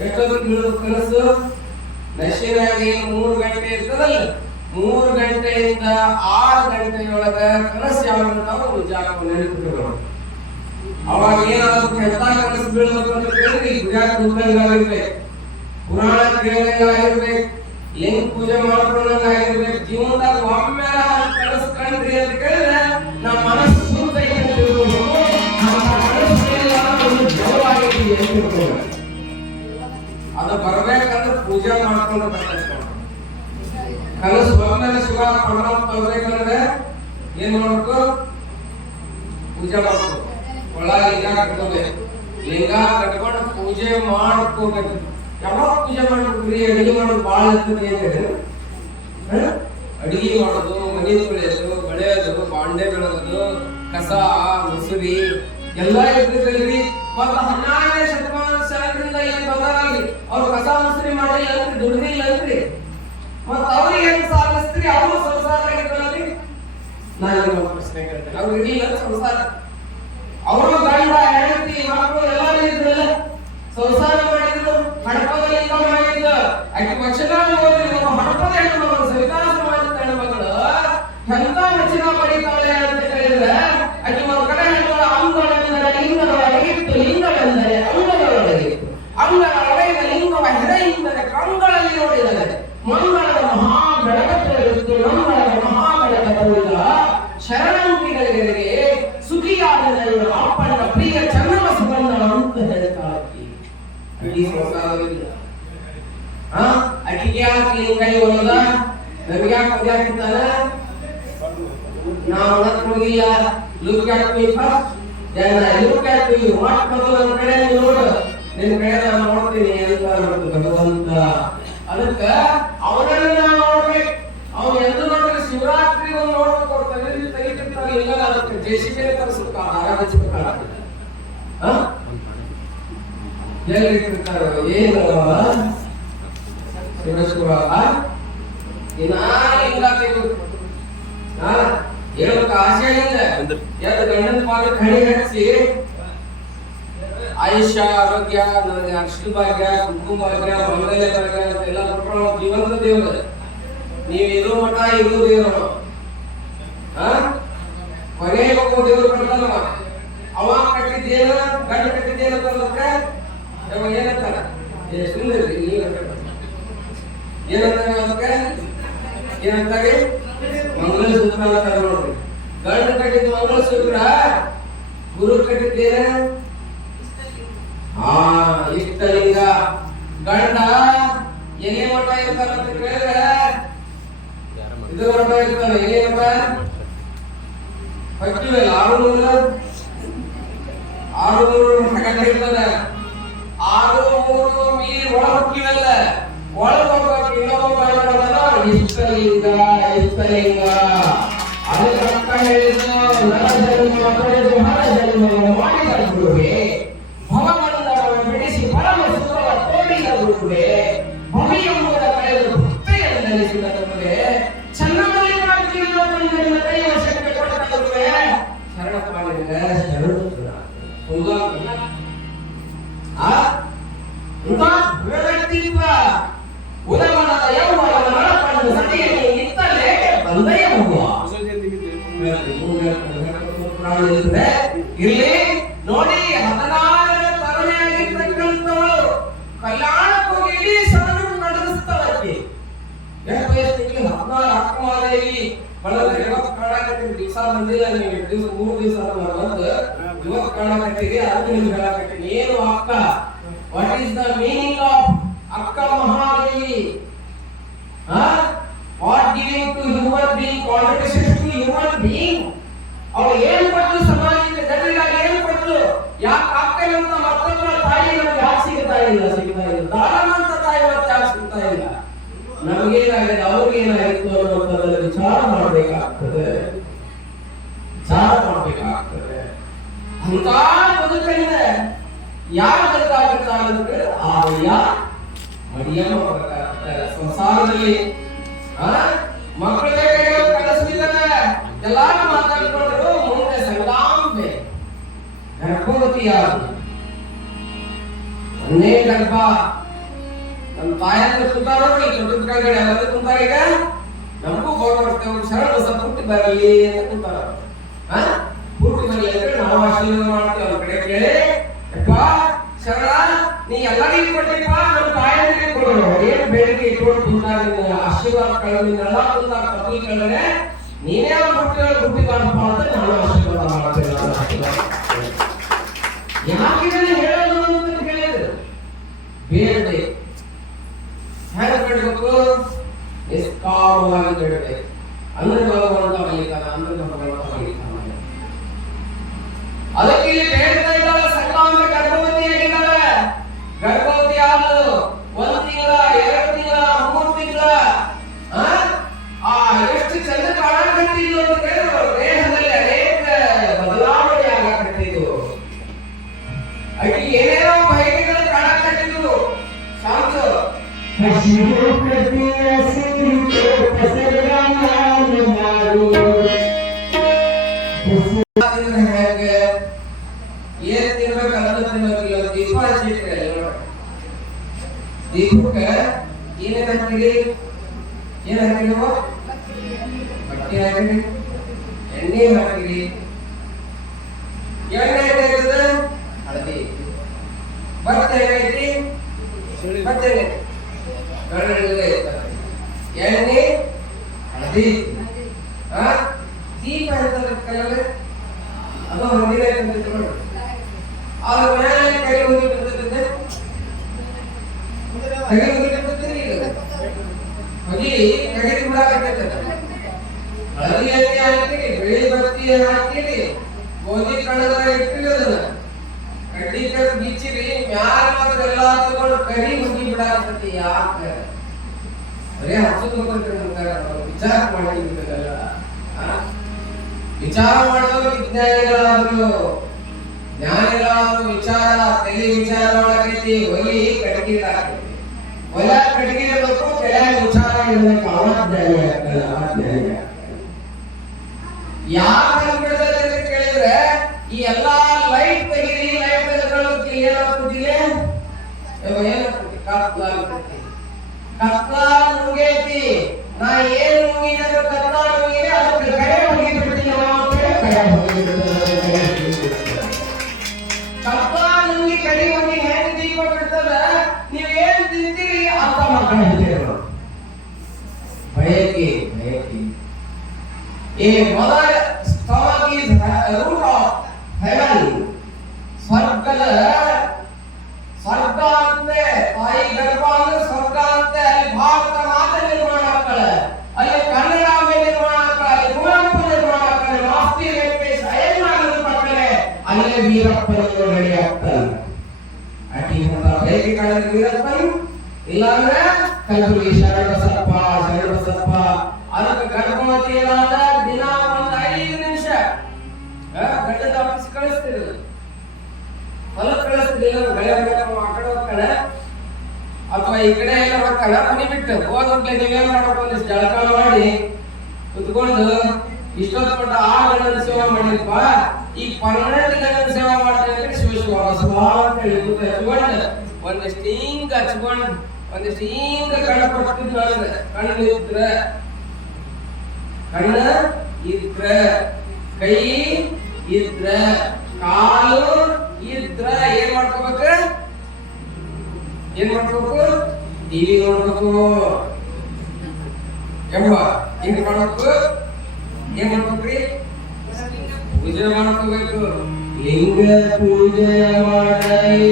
ಎಷ್ಟೊತ್ತು ಬೀಳೋದು ಕನಸು? ನಶಿನಾಗಿ 3 ಗಂಟೆ ಇರ್ತದಲ್ಲ, 3 ಗಂಟೆಯಿಂದ 6 ಗಂಟೆಯೊಳಗ ಕನಸು ಯಾವಾಗ ಜಾಗ ನೆನಪಿಟ್ಕೊಳ್ಳೋದು. ಅವಾಗ ಏನಾದ್ರು ಕೆಟ್ಟ ಕನಸು ಬೀಳಬೇಕು ಅಂತ ಕೇಳಿದ್ರೆ ಗುಡಿಯಾಗ ಕೂತ್ಕೊಂಡಾಗಿರ್ಬೇಕು, ಪುರಾಣ ಕೇಳಿದಂಗಾಗಿರ್ಬೇಕು, ಲಿಂಗ ಪೂಜೆ ಮಾಡ್ಕೊಂಡಂಗಾಗಿರ್ಬೇಕು. ಜೀವನದಾಗ ಒಮ್ಮೆ ಕನಸು ಕಂಡ್ರಿ ಅಂತ ಕೇಳಿದ್ರೆ ನಮ್ಮ ಮನಸ್ಸು ಶುದ್ಧ ಅದು ಬರ್ಬೇಕಂದ್ರೆ ಪೂಜೆ ಮಾಡ್ಕೊಂಡು ಬರ್ಬೇಕು. ಕನಸು ಬಂದ್ಮೇಲೆ ಶಿವ ಪರಮಾತ್ಮ ಬರ್ಬೇಕಂದ್ರೆ ಏನ್ ಮಾಡ್ಬೇಕು? ಪೂಜೆ ಮಾಡ್ಬೇಕು. ಒಳಗ ಲಿಂಗ ಕಟ್ಕೋಬೇಕು. ಲಿಂಗ ಕಟ್ಕೊಂಡು ಪೂಜೆ ಮಾಡ್ಕೋಬೇಕು. ಯಾವಾಗ ಪೂಜೆ ಮಾಡ್ಬೇಕ್ರಿ? ಅಡಿಗೆ ಮಾಡೋದು ಬಾಳ ಇರ್ತದೆ. ಅಡಿಗೆ ಮಾಡೋದು, ಮನೆ ತೊಳೆಯೋದು, ಬಳೆಯೋದು, ಬಾಂಡೆ ಬೆಳಗೋದು, ಕಸ ಮುಸುರಿ ಎಲ್ಲ ಇರ್ತದಲ್ರಿ. ಮತ್ತ 12ನೇ ಶತಮಾನದಿಂದ ಏನ್ ಬಂದಾರಲ್ಲಿ ಅವ್ರು ಕಸ ಮುಸುರಿ ಮಾಡಿಲ್ಲ ಅಂದ್ರೆ ದುಡ್ದಿಲ್ಲ ಅಲ್ರಿ. ಮತ್ತ ಅವ್ರಿಗೆ ಹೆಂಗ್ ಸಾಧಿಸ್ತೀರಿ? ಅವರು ಸಂಸಾರ ಆಗಿದ್ರಲ್ರಿ. ನಾನು ಪ್ರಶ್ನೆ ಕೇಳ್ತೇನೆ, ಅವ್ರು ಇರ್ಲಿಲ್ಲ ಸಂಸಾರ. ಅವರು ಗಂಡ ಹೆಂಡತಿ ಮಕ್ಕಳು ಎಲ್ಲರೂ ಇದ್ರಲ್ಲ, ಸಂಸಾರ ಮಾಡಿದ್ರು, ಹಡಪದಲ್ಲಿ ಇಂದ ಮಾಡಿದ್ರು. ಆಕೆ ವಚನ ಓದಿ ಹಡಪದ ಹೆಣ್ಣು ಸವಿತಾ ಸಮಾಜದ ಹೆಣ್ಣು ಮಗಳು ಎಂತ ವಚನ ಪಡಿತಾಳೆ ಅಂತ ಕೇಳಿದ್ರೆ ಆಕೆ ಒಂದು ಕಡೆ ಹೆಣ್ಣು ಅಂಗಡಿ ಮದುವೆಯಾದ ನನ್ನ ಅಪ್ಪನ ಪ್ರಿಯ ಚನ್ನಬಸವಣ್ಣ ಅಂತ ಹೇಳ್ತಾಳಕ್ಕಿ. ಅಡಿ ಸಂಸಾರವಿಲ್ಲ. ಅಕ್ಕಿಗೆ ಯಾಕೆ ಕೈ ಹೊಲದ ನಮ್ಗೆ ಯಾಕೆ ಪದ್ಯ ಹಾಕಿದ್ದಾನ? ನಾವು ಹೋಗಿಲ್ಲ. Look at me first, then I look at you. What ಮೊದಲು ನನ್ನ ಕಡೆ ನೋಡು, ನಿನ್ನ ಕಡೆ ನಾನು ನೋಡ್ತೀನಿ ಅಂತ ಭಗವಂತ. ಅದಕ್ಕ ಅವನನ್ನ ನಾವು ನೋಡ್ಬೇಕು. ಅವ್ನು ಎಂದು ನೋಡಿದ್ರೆ ಶಿವರಾತ್ರಿ ಒಂದು ನೋಡ್ಬೇಕು, ತೆಗಿತಿರ್ತಾರೆ. ಇಲ್ಲ ಅದಕ್ಕೆ ಜೆಸಿಬಿ ತರಿಸ್ಬೇಕು, ಆರಾಧಿಸ್ಬೇಕಾಗ ಹೇಳಿರ್ತಾರೆ. ಏನು ಶಿವ ಹೇಳಕ್ ಆಸೆ ಇಲ್ಲ. ಎದ್ದು ಗಂಡನ ಪಾದ ಕಣಿ ಹಚ್ಚಿ ಆಯುಷ್ಯ, ಆರೋಗ್ಯ, ನನಗೆ ಅಷ್ಟು ಭಾಗ್ಯ, ಕುಟುಂಬ ಭಾಗ್ಯ, ಮಂಗಲ್ಯ ಭಾಗ್ಯ ಅಂತ ಎಲ್ಲ ಕೊಟ್ಟರು. ಜೀವಂತ ದೇವ್ರ ನೀವು ಇರೋ ಮಠ ಇರೋ ದೇವ್ರು. ಕೊನೆಗೆ ಹೋಗೋ ದೇವ್ರು ಬರ್ತಾನವ. ಅವ ಕಟ್ಟಿದ್ದೇನ ಗಂಡ ಕಟ್ಟಿದ್ದೇನ ಅಂತಂದ್ರೆ ಏನಂತಾರ? ಸುಂದರಿ ಏನಂತಾರೆ? ಅದಕ್ಕೆ ಏನಂತಾರೆ? ಮಂಗಳಸೂತ್ರ ಅಂತಾರೆ ನೋಡ್ರಿ. ಗಂಡ ಕಟ್ಟಿದ ಮಂಗಳಸೂತ್ರ, ಗುರು ಕಟ್ಟಿದ್ದೇನೆ ಇಷ್ಟಲಿಂಗ. ಗಂಡ ಎಲ್ಲಿ ಮಠ ಇರ್ತಾನ ಅಂತ ಕೇಳಿದ್ರೆ ಇದು ಮಠ ಇರ್ತಾನೆ. ಎಲ್ಲಿ ಮಠ ಹೊಕ್ಕಿವಲ್ಲ, 600 ಮಠ ಇರ್ತಾನೆ. 600 ಮೀರಿ ಒಳ ಹೊಕ್ಕಿವಲ್ಲ, ಒಳಗೆ ಹೋಗ್ಬೇಕು. ಇನ್ನೊಬ್ಬ ಇಷ್ಟಲಿಂಗ ಇಷ್ಟಲಿಂಗ. ಅದಕ್ಕೆ ಅಕ್ಕ ಹೇಳಿದ್ರು, ನರ ಜನ್ಮ ಪಡೆದು ಹರ ಜನ್ಮ ಮಾಡಿದ ಗುರುವೇ, ಭವಬಂಧವನ್ನು ಬಿಡಿಸಿ ಪರಮ ಸುಖವ ತೋಡಿದ ಗುರುವೇ, ಭವಿ ಎಂಬುದ ಕಳೆದು ಭಕ್ತಿಯನ್ನು ನೆಲೆಸಿದ ಗುರುವೇ, ಚನ್ನಮಲ್ಲಿಕಾರ್ಜುನ ಕೈ ವಶಕ್ಕೆ ಕೊಟ್ಟ ಗುರುವೇ, ಶರಣಪ್ಪ ನಿನಗೆ ಶರಣು. ವ್ಯಕ್ತಿತ್ವ ಉದಮನದ ಯೌವನ ನಳಪಣ್ಣು ಸತಿಯಲ್ಲಿ ಇತ್ತಲೇ ಬಂದೆಯ ಹೋಗುವ ಇಲ್ಲಿ ನೋಡಿ. 16ರ ತರುಣಿಯಾಗಿರ್ತಕ್ಕಂಥವಳು ಕಲ್ಯಾಣಕ್ಕೆ ಹೋಗಿ ಇಡೀ ಸಭೆ ನಡೆಸ್ತಾಳಕ್ಕೆ. ಎಷ್ಟು ವಯಸ್ಸಿಗೆ 14 ಅಕ್ಕಮಾದೇವಿ ಬಳದ ಇವತ್ತು ಕಾಣಕತ್ತೀವಿ. ದಿವಸ ಬಂದಿಲ್ಲ ನೀವು, 3 ದಿವಸ ಬಂದು ಇವತ್ತು ಕಾಣಕತ್ತೀರಿ. ಅದಕ್ಕೆ ನಿಮ್ಗೆ ಹೇಳಕತ್ತೀನಿ. ಏನು ಅಕ್ಕ? What is the meaning of Akka Mahadevi? What giving to human being, contribution to human being. ಅವಳು ಏನು ಕೊಟ್ಟರು ಸಮಾಜಕ್ಕೆ, ಜನರಿಗಾಗಿ ಏನು ಕೊಟ್ಟರು? ಯಾಕೆ ಅಕ್ಕನಂತ ಮತ್ತೊಬ್ಬ ತಾಯಿ ನಮ್ಗೆ ಯಾಕೆ ಸಿಗ್ತಾ ಇಲ್ಲ? ದಾನವಂತ ತಾಯಿ ಮತ್ತೆ ಯಾಕೆ ಸಿಗ್ತಾ ಇಲ್ಲ? ನಮಗೇನಾಗಿದೆ, ಅವ್ರಿಗೇನಾಗಿತ್ತು ಅನ್ನೋದನ್ನ ವಿಚಾರ ಮಾಡಬೇಕಾಗ್ತದೆ. ಅಂತ ಬದುಕಲಿನ ಯಾರು ಬದುಕಾಗುತ್ತಾರೆ ಅಂದ್ರೆ ಆರ್ಯ ಮಡಿಯಮ್ಮ ಬದುಕಾಗ್ತಾರೆ ಸಂಸಾರದಲ್ಲಿ. ಮಕ್ಕಳ ಕಲಿಸ್ತಿದ್ದಾರೆ, ಎಲ್ಲಾರು ಮಾತಾಡ್ಕೊಂಡ್ರು. ಮುಂದೆ ಸಂಗಾಂಬೆ ಗರ್ಭವತಿಯಾದ ಒಂದೇ ಗರ್ಭ. ನಮ್ಮ ತಾಯಂದ್ರೆ ಕುಂತಾರ ನೋಡಿ, ದೊಡ್ಡ ಕೆಳಗಡೆ ಎಲ್ಲರೂ ಕುಂತಾರ. ಈಗ ನಮಗೂ ಗೌರವ ಶರಣ ಹೊಸ ಪುಟ್ಟಿ ಬರಲಿ ಅಂತ ಕುಂತಾರ. ಪುಟ್ಟಿ ಬರಲಿ ಅಂದ್ರೆ ನಾವು ಆಶೀರ್ವಾದ ಮಾಡ್ತೀವಿ. ಅವ್ರ ಕಡೆ ಕೇಳಿ, ಅಪ್ಪ ಶರಣ ನೀ ಎಲ್ಲರಿಗೂ ಕೊಟ್ಟಿಪ್ಪ, ನಮ್ಮ ತಾಯಂದ್ರಿಗೆ ಕೊಡು. ಏನು ಬೇಡಿಕೆ ಇಟ್ಕೊಂಡು ಕುಂತಾರ, ಆಶೀರ್ವಾದ ಕಳೆದಿಲ್ಲ ಕುಂತಾರ. ಪತ್ನಿ ಕಳೆದ್ರೆ ನೀನೇ ಬುಟ್ಟಿ ಬಾರಪ್ಪ ಅಂತ ನಾನು ಆಶೀರ್ವಾದ ಮಾಡ್ತೇನೆ. ಯಾಕೆ ಹೇಳೋದು ಅಂತ ಕೇಳಿದ್ರು. ಬೇರೆ ಹೆಂಗ ಬಿಡ್ಬೇಕು? ನಿಷ್ಕಾಮವಾಗಿ ಬಿಡಬೇಕು. ಅಂದ್ರೆ ಭಗವಂತ ಮಲ್ಲಿಕಾನ, ಅಂದ್ರೆ ಭಗವಂತ ಮಲ್ಲಿಕಾನ. ಅದಕ್ಕೆ ಇಲ್ಲಿ ಬೇಡ್ತಾ ಇದ್ದಾಳೆ. ಸಂಗಾಂಬೆ ಗರ್ಭವತಿಯಾಗಿದ್ದಾಳೆ. ಗರ್ಭವತಿ ಆದಳು 1 ತಿಂಗಳ, 2 ತಿಂಗಳ, 3 ತಿಂಗಳ. ಎಷ್ಟು ಚಂದ ಕಾಣಕತ್ತಿದ್ಲು ಅಂತ ಹೇಳಿದ್ರು. ದೇಹದಲ್ಲಿ ಅನೇಕ ಬದಲಾವಣೆ ಆಗಕತ್ತಿದ್ವು. ಆಕೆ ಏನೇನೋ ಬಯಕೆಗಳು ಕಾಣಕತ್ತಿದ್ವು. ಶಾಂತ ಏನ್ ತಿನ್ಬೇಕು ಅನ್ನೋದು ತಿನ್ಬೇಕಿಲ್ಲ. ದೀಪ ಹಚ್ಚಿಟ್ರೆ ದೀಪಕ್ಕೆ ಏನೇನ್ ಹಾಕಿರಿ? ಏನ್ ಹಾಕಿರಿ ನೀವು? ಬಟ್ಟೆ ಹಾಕಿರಿ, ಎಣ್ಣೆ ಹಾಕಿರಿ. ಎಣ್ಣೆ ಹೇಗಿರ್ತದೆ? ಹಳದಿ. ಭತ್ತ ಹೇಗೈತಿ? ಭತ್ತ ಎಣ್ಣೆ ಹಳದಿ. ದೀಪ ಹೇಳ್ತಾರೆ ಕಲರ್ ಅದು ಮಂದಿರ ಇರ್ತೈತೆ ನೋಡಿ, ಅದ್ರ ಮೇಲೆ ಕೈ ಹೋಗಿರ್ತೈತೆ, ಕೈ ಹೋಗಿರ್ತೈತಿ ಹೊಗಿ ಕೈ ಬಿಡಾಕತ್ತೈತೆ. ಹಳದಿ ಎಣ್ಣೆ ಹಾಕಿರಿ, ಬಿಳಿ ಬತ್ತಿ ಹಾಕಿರಿ, ಗೋಧಿ ಕಣದಾಗ ಇಟ್ಟಿರಿ, ಅದನ್ನ ಕಡ್ಡಿ ಕಡ್ ಬಿಚ್ಚಿರಿ, ಮ್ಯಾಲ ಮಾತ್ರ ಎಲ್ಲ ತಗೊಂಡು ಕರಿ ಹೊಗಿ ಬಿಡಾಕತ್ತೈತಿ. ಯಾಕೆ ಬರೀ ಹಚ್ಚೋದು ವಿಚಾರ ಮಾಡಿಲ್ಲ. ವಿಚಾರ ಮಾಡೋದು ವಿಜ್ಞಾನಿಗಳಾದ್ರು, ಜ್ಞಾನಿಗಳಾದ್ರು ವಿಚಾರ ತಲೆ ವಿಚಾರ ಮಾಡಕೈತಿ. ಹೊಲಿ ಕಟ್ಗಿ ಹಾಕೈತಿ, ಹೊಲ ಕಟ್ಗಿ ಇರಬೇಕು, ಕೆಳಗೆ ವಿಚಾರ ಇರಬೇಕು. ಯಾಕೆ ಅನ್ಬಿಡ್ತಾರೆ ಅಂತ ಕೇಳಿದ್ರೆ, ಈ ಎಲ್ಲಾ ಲೈಟ್ ತೆಗಿರಿ, ಲೈಟ್ ತೆಗೆದುಕೊಳ್ಳೋಕೆ ಏನಾಗ್ತಿಲ್ಲ, ಏನಾಗ್ತದೆ ಕತ್ಲ ನುಂಗೈತಿ. ನಾ ಏನು ನುಂಗಿನ ಕತ್ಲ ನುಂಗಿನಿ, ಅದಕ್ಕೆ ಕಡೆ ಹೋಗಿಬಿಡ್ತೀನಿ. ಕತ್ಲ ನುಂಗಿ ಕಡಿ ಹೋಗಿ ಹೆಂಗ್ ದೀಪ ಬಿಡ್ತದ, ನೀವ್ ಏನ್ ತಿಂತೀರಿ ಅಂತ ಮಾಡ್ಕೊಂಡಿದ್ದೀರ. ಬಯಕೆ ಬಯಕೆ ಈ mother stomach is root of heaven. ಸ್ವರ್ಗದ ಸ್ವರ್ಗ ಅಂತೆ, ತಾಯಿ ಗರ್ಭ ಅಂದ್ರೆ ಸ್ವರ್ಗ ಅಂತೆ. ಅಲ್ಲಿ ಭಾರತ ಮಾತೆ ನಿರ್ಮಾಣ ಆಗ್ತಾಳೆ, ಅಲ್ಲಿ ಕನ್ನಡಾಂಬೆ ನಿರ್ಮಾಣ ಆಗ್ತಾಳೆ, ಅಲ್ಲಿ ಕುವೆಂಪು ನಿರ್ಮಾಣ ಆಗ್ತಾಳೆ, ಮಾಸ್ತಿ ವೆಂಕಟೇಶ್ ಅಯ್ಯಂಗಾರರು ಬರ್ತಾರೆ, ಅಲ್ಲೇ ವೀರಪ್ಪನವರು ರೆಡಿ ಆಗ್ತಾರೆ. ಅಟಿ ಅಂತ ಬಯಕೆ ಕಾಣಿದ್ರೆ ವೀರಪ್ಪನ್, ಇಲ್ಲಾಂದ್ರೆ ಕಲಬುರಗಿ ಶರಣಬಸಪ್ಪ. ಅದಕ್ಕೆ ಗರ್ಭವತಿ ಇರಾದ ದಿನ ಒಂದು 5 ನಿಮಿಷ ಗಂಡದ ಆಫೀಸ್ ಕಳಿಸ್ತೀರಿ, ಹೊಲಕ್ಕೆ ಕಳಿಸ್ತಿಲ್ಲ, ಗಳೆ ಆ ಕಡೆ ಹೋಗ್ತಾಳೆ ಅಥವಾ ಈ ಕಡೆ ಎಲ್ಲ ಹೋಗ್ತಾಳೆ. ಮನೆ ಬಿಟ್ಟು ಹೋದ್ರೆ ನೀವೇನ್ ಮಾಡಬೇಕು ಅಂದ್ರೆ ಜಳಕ ಮಾಡಿ ಕುತ್ಕೊಂಡು ಇಷ್ಟೊತ್ತು ಪಟ್ಟ 6 ಗಂಟೆ ಸೇವೆ ಮಾಡಿರಪ್ಪ, ಈಗ 12 ಗಂಟೆ ಸೇವೆ ಮಾಡ್ತಾರೆ ಅಂದ್ರೆ ಹಚ್ಕೊಂಡು ಒಂದಿಷ್ಟು ಹಿಂಗ ಹಚ್ಕೊಂಡು ಒಂದಿಷ್ಟು ಹಿಂಗ ಕಣ್ಣು ಕೊಡ್ತಿದ್ರು. ಅಂದ್ರೆ ಕಣ್ಣು ಇದ್ರೆ ಕಣ್ಣ ಇದ್ರ, ಕೈ ಇದ್ರ, ಕಾಲು ಇದ್ರ ಏನ್ ಮಾಡ್ಕೋಬೇಕು, ಟಿವಿ ನೋಡ್ಬೇಕು ಎಂಬ ಹಿಂಗ್ ಮಾಡ್ಬೇಕು. ಏನ್ ಮಾಡ್ಬೇಕ್ರಿ, ಪೂಜೆ ಮಾಡ್ಕೋಬೇಕು. ಲಿಂಗ ಪೂಜೆ ಮಾಡಲಿ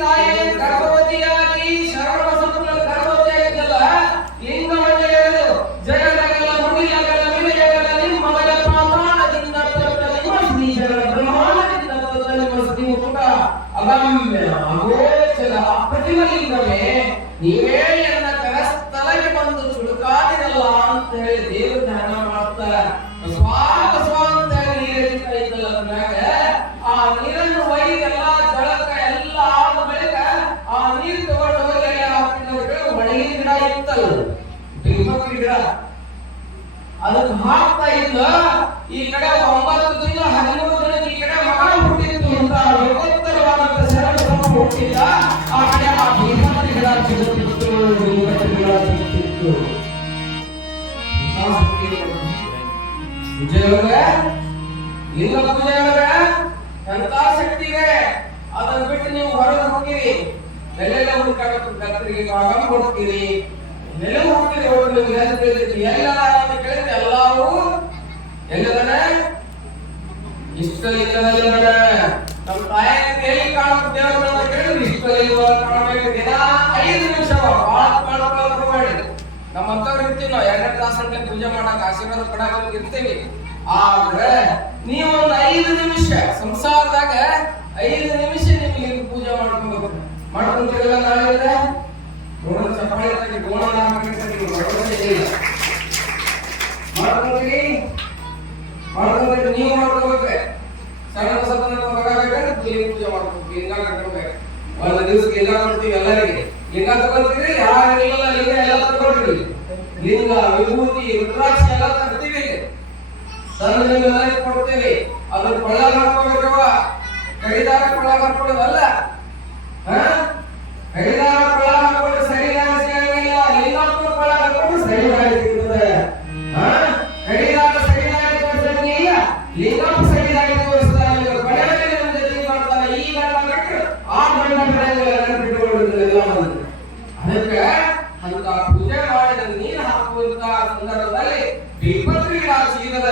ತಾಯಿ ಗರ್ಭವತಿಯಾಗಿ ಶರಣಬಸಪ್ಪನ ಗರ್ಭವತಿಯಾಗಿದ್ದಲ್ಲ, ಲಿಂಗ ಮಂಡಳಿಯರು ಜಗದಗಲ ಮುಗಿಲಗಲ ವಿನಯಗಲ ನಿಮ್ಮ ಮಗಳ ಪಾತಾಳದಿಂದ ನಿಮ್ಮ ಶ್ರೀಶರ ಬ್ರಹ್ಮಾಂಡದಿಂದ ನಿಮ್ಮ ಶ್ರೀ ಮುಖ ಅಗಮ್ಯ ಅಗೋಚರ ಅಪ್ರತಿಮ ಲಿಂಗವೇ, ನೀವೇ ನನ್ನ ಕರಸ್ಥಲಕ್ಕೆ ಬಂದು ಚುಡುಕಾದಿರಲ್ಲ ಅಂತ ಹೇಳಿ ದೇವರು ಧ್ಯಾನ ಮಾಡ್ತಾರೆ. ಸ್ವಾಂತ ನೀರಲ್ಲಿ ಕೈತಲ್ಲ ಅಂದಾಗ ಆ ನೀರನ್ನು ಒಯ್ದು ಎಲ್ಲಾ ಜಳಕ ಎಲ್ಲ ಆದ ಬಳಿಕ ಆ ನೀರು ತಗೊಂಡು ಹೋಗಿ ಹಾಕಿದ್ರೆ ಒಣಗಿನ ಗಿಡ ಇತ್ತಲ್ಲ, ಬಿಲ್ಮಕ್ಕಿ ಗಿಡ, ಅದಕ್ಕೆ ಹಾಕ್ತಾ ಇದ್ದ. ಈ ಕಡೆ 9 ತಿಂಗಳು 13 ದಿನಕ್ಕೆ ಈ ಕಡೆ ಮಗ ಹುಟ್ಟಿತ್ತು ಅಂತ ಯೋಗೋತ್ತರವಾದಂತ ಶರಣ ಹುಟ್ಟಿದ್ದ. ಆ ಕಡೆ ಆ ಬಿಲ್ಮಕ್ಕಿ ಗಿಡ ಸಿಗುತ್ತಿತ್ತು, ಬಿಲ್ಮಕ್ಕಿ ಗಿಡ ಸಿಗುತ್ತಿತ್ತು. ಪೂಜೆಯೊಳಗ ಲಿಂಗ ಪೂಜೆಯೊಳಗ ಎಂತ ಶಕ್ತಿ ಇದೆ. ಅದನ್ನ ಬಿಟ್ಟು ನೀವು ಹೊರಗೆ ಹೋಗಿರಿ, ಎಲ್ಲೆಲ್ಲ ಹುಡುಕಾಡಬೇಕು, ಕತ್ತರಿಗೆ ಭಾಗ ಕೊಡ್ತೀರಿ, ನೆಲೆ ಹೋಗ್ತೀರಿ, ಎಲ್ಲ ಅಂತ ಕೇಳಿದ್ರೆ ಎಲ್ಲವೂ ಎಲ್ಲದನ ಇಷ್ಟಲಿಲ್ಲದಲ್ಲ. ನಮ್ಮ ತಾಯಿ ಎಲ್ಲಿ ಕಾಣುತ್ತೇವೆ ಅಂತ ಕೇಳಿದ್ರೆ ಇಷ್ಟಲಿಲ್ಲ ಕಾಣಬೇಕು. ದಿನ 5 ನಿಮಿಷ ಮಾಡಿ ನಮ್ಮಂತವ್ರು ಇರ್ತೀವಿ, ನಾವು 2 ತಾಸು ಪೂಜೆ ಮಾಡಕ್ ಆಶೀರ್ವಾದ ಪಡಾಕ ಇರ್ತೀವಿ. ಆದ್ರೆ ನೀವು ಒಂದು 5 ನಿಮಿಷ ಸಂಸಾರದಾಗ 5 ನಿಮಿಷ ನಿಮಗೆ ಪೂಜೆ ಮಾಡ್ಕೊಂತೀರಲ್ಲ. ನಾಳೆ ಚಪ್ಪಾಳೆ ಮಾಡ್ಕೊಂಡ್ರೆ ನೀವು ಮಾಡ್ಕೋಬೇಕು. ಸಣ್ಣ ಪೂಜೆ ಮಾಡ್ಬೇಕು, ಲಿಂಗ ಕಟ್ಕೋಬೇಕು. ಒಂದು ದಿವಸಕ್ಕೆ ಲಿಂಗ ಕೊಡ್ತೀವಿ ಎಲ್ಲರಿಗೆ. ಲಿಂಗ ತಗೊಳ್ತೀವಿ, ಯಾರು ಲಿಂಗ ಎಲ್ಲ ತಗೊಳ್ತೀವಿ. ಲಿಂಗ ವಿಭೂತಿ ರುದ್ರಾಕ್ಷಿ ಎಲ್ಲ ತರ್ತೀವಿ, ಸಣ್ಣ ಲಿಂಗ ಎಲ್ಲ ಕೊಡ್ತೀವಿ. ಅದ್ರ ಕೊಳ್ಳ ಹಾಕೋಬೇಕವ, ಕೈದಾರ ಕೊಳ್ಳ ಹಾಕೋದಲ್ಲ. ಕೈದಾರ ಕೊಳ್ಳ ಹಾಕೊಂಡು ಸರಿಯಾಗಿ ಸಿಗಂಗಿಲ್ಲ, ಲಿಂಗಪ್ಪನ ಕೊಳ್ಳ ಹಾಕೊಂಡು ಸರಿಯಾಗಿ ಸಿಗ್ತದೆ. ಕೈದಾರ ಸರಿಯಾಗಿ ತೋರಿಸಂಗಿಲ್ಲ, ಲಿಂಗಪ್ಪ ಸರಿಯಾಗಿ ತೋರಿಸ್ತಾರೆ. ಬಡವರಿಗೆ ನಮ್ಮ ಜೊತೆ ಮಾಡ್ತಾರೆ. ಈ ಗಂಡ ಬಿಟ್ಟು ಆ ಗಂಡ ಬಿಟ್ಟುಕೊಳ್ಳುವುದಿಲ್ಲ. ಅದಕ್ಕೆ ಅಂತ ಪೂಜೆ ಮಾಡಿದ ನೀರು ಹಾಕುವಂತ ಸಂದರ್ಭದಲ್ಲಿ ಬಿಲ್ಪತ್ರಿಗಳ ಚೀಲದ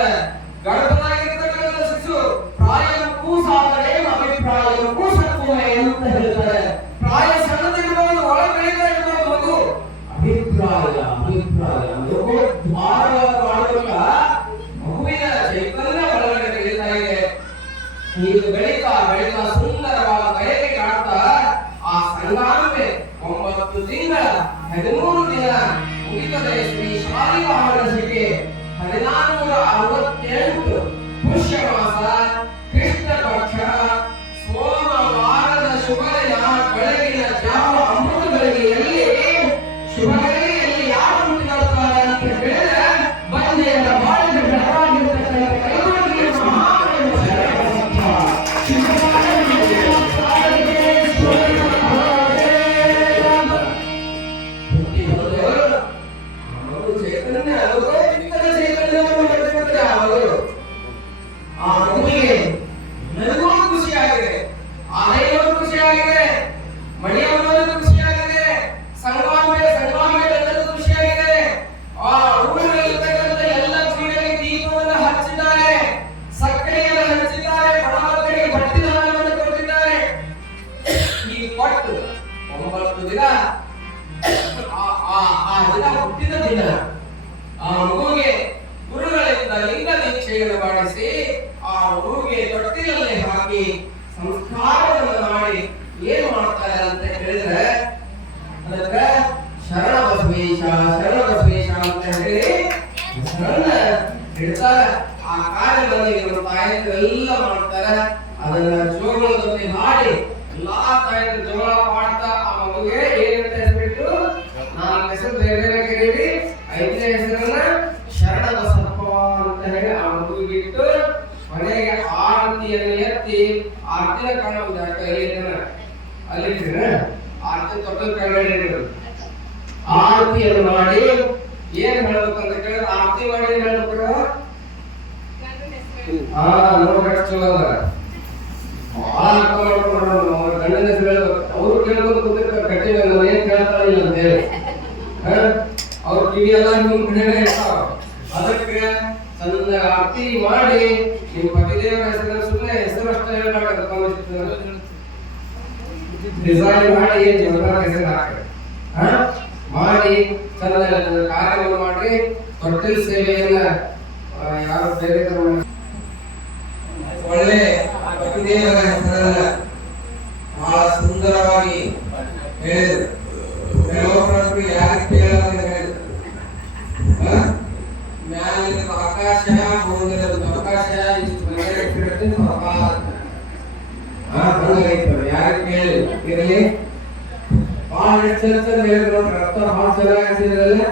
ಗರ್ಭದಾಗಿರ್ತಕ್ಕಂಥ ಶಿಶು ಪ್ರಾಯಕ್ಕೂ ಸಾಧನೆ ಅಭಿಪ್ರಾಯಕ್ಕೂ ಸತ್ವಮೆ ಅಂತ ಹೇಳ್ತಾರೆ. ಪ್ರಾಯ ಸಣ್ಣದಿರ್ಬೋದು, ಒಳ ಬೆಳೀತಾ ಇರ್ಬೋದು ಮಗು. ಅಭಿಪ್ರಾಯ ಮಾಡುವಾಗ ಮಗುವಿನ ಚೈತನ್ಯ ಒಳಗಡೆ ಬೆಳೀತಾ ಇದೆ. ಈಗ ಬೆಳೀತಾ ಸುಂದರವಾದ ಬಯಕೆ ಕಾಣ್ತಾ ಆ ಸಂಗಾಂಬೆ 9 ತಿಂಗಳ 13 ದಿನ ಮುಗಿತದೆ. ಶ್ರೀ ಶಾಲಿವಾಹನಸಿಗೆ 1468 ಪುಷ್ಯ ಮಾಸ ಕೃಷ್ಣ ಪಕ್ಷ ಸೋಮವಾರದ ಶುಭದಿನ ಬೆಳಗಿನ ಜಾವ ಅಮೃತ ಗಳಿಗೆಯಲ್ಲಿ ಶುಭಗಳಿಗೆಯಲ್ಲಿ ಯಾರು ಹುಟ್ಟಿದಾಡ್ತಾರೆ ಅಂತ ಹೇಳಿದ್ರೆ ಬಂದೆಯರ ಬಾಳಿನ ಬೆಳವಾಗಿರ್ತಕ್ಕಂಥ ಕೈಗೊಂಡಿಯ ಮಹಾದೇವ ಹುಟ್ಟಿದ ದಿನ ಆ ಮಗುವಿಗೆ ಗುರುಗಳಿಂದ ಲಿಂಗ ದೀಕ್ಷೆಯನ್ನು ಮಾಡಿಸಿ ಆ ಮಗುವಿಗೆ ತೊಟ್ಟಿಲಲ್ಲಿ ಹಾಕಿ ಸಂಸ್ಕಾರವನ್ನು ಮಾಡಿ ಏನು ಮಾಡ್ತಾರೆ ಅಂತ ಹೇಳಿದ್ರೆ ಅದಕ್ಕೆ ಶರಣ ಬಸವೇಶ ಅಂತ ಹೇಳಿ ಶರಣ ಇಡ್ತಾರೆ. ಆ ಕಾರ್ಯದಲ್ಲಿ ನಮ್ಮ ತಾಯಂದಿರೆಲ್ಲ ಮಾಡ್ತಾರೆ. ಅದನ್ನ ಜೋಳದಲ್ಲಿ ಹಾಡಿ ಎಲ್ಲಾ ತಾಯಂದಿರು ಜೋಳ ಮಾಡ್ತಾ ಆ ಮಗುವಿಗೆ ಏನಂತ ಹೆಸರಿಟ್ಟು 4 ಹೆಸರು ಬೇರೆ ಕರೀರಿ, 5ನೇ ಹೆಸರನ್ನ ಶರಣ ಬಸಪ್ಪ ಅಂತ ಹೇಳಿ ಆ ಮಗುವಿಗೆ ಇಟ್ಟು ಮನೆಗೆ ಆರತಿಯನ್ನು ಎತ್ತಿ ಆರತಿನ ಕಾಣುವುದು ಅಲ್ಲಿ ಆರತಿ ತೊಟ್ಟದ ಕಡೆ ಆರತಿಯನ್ನು ಮಾಡಿ ಏನ್ ಹೇಳ್ಬೇಕಂತ ಕೇಳಿದ್ರೆ ಆರತಿ ಮಾಡಿ ಏನ್ ಹೇಳ್ಬೇಕು? ಚಲೋ ಗಂಡನ ಹೆಸರು ಹೇಳ್ಬೇಕು. ಅವ್ರು ಕೇಳ್ಬೇಕು ಕಟ್ಟಿ ಏನ್ ಕೇಳ್ತಾ ಇಲ್ಲ ಅಂತ ಹೇಳಿ ಅವ್ರ ಕಿವಿ ಎಲ್ಲ ನಿಮ್ ಕಡೆ ಇರ್ತಾವ. ಅದಕ್ಕೆ ಚಂದ ಆರತಿ ಮಾಡಿ ನಿಮ್ಮ ಪತಿದೇವರ ಹೆಸರು ಸುಮ್ಮನೆ ಹೆಸರು ಅಷ್ಟೇ ಹೇಳ್ಬೇಕು. ಡಿಸೈನ್ ಮಾಡಿ ಜನರ ಹೆಸರು ಹಾಕಿ ಮಾಡಿ ಚಂದ ಕಾರ್ಯವನ್ನು ಮಾಡಿ ತೊಟ್ಟಿಲ್ ಸೇವೆಯನ್ನ ಯಾರು ಬೇರೆ ಒಳ್ಳೆ ದೇವರ ಹೆಸರನ್ನ ಬಹಳ ಸುಂದರವಾಗಿ ಹೇಳಿದ್ರು. ಕೆಲವೊಬ್ಬರು ಯಾರು ಕೇಳೋದು ಹೇಳಿದ್ರು, ಮ್ಯಾಲಿನ ಆಕಾಶ ಭೂಮಿರದ ಆಕಾಶ ಇಷ್ಟು ಯಾರು ಕೇಳಿ ಇರಲಿ ಬಹಳ ಚರ್ಚೆ ಹೇಳಿದ್ರು. ರಕ್ತ ಬಹಳ ಚೆನ್ನಾಗಿರಲ್ಲ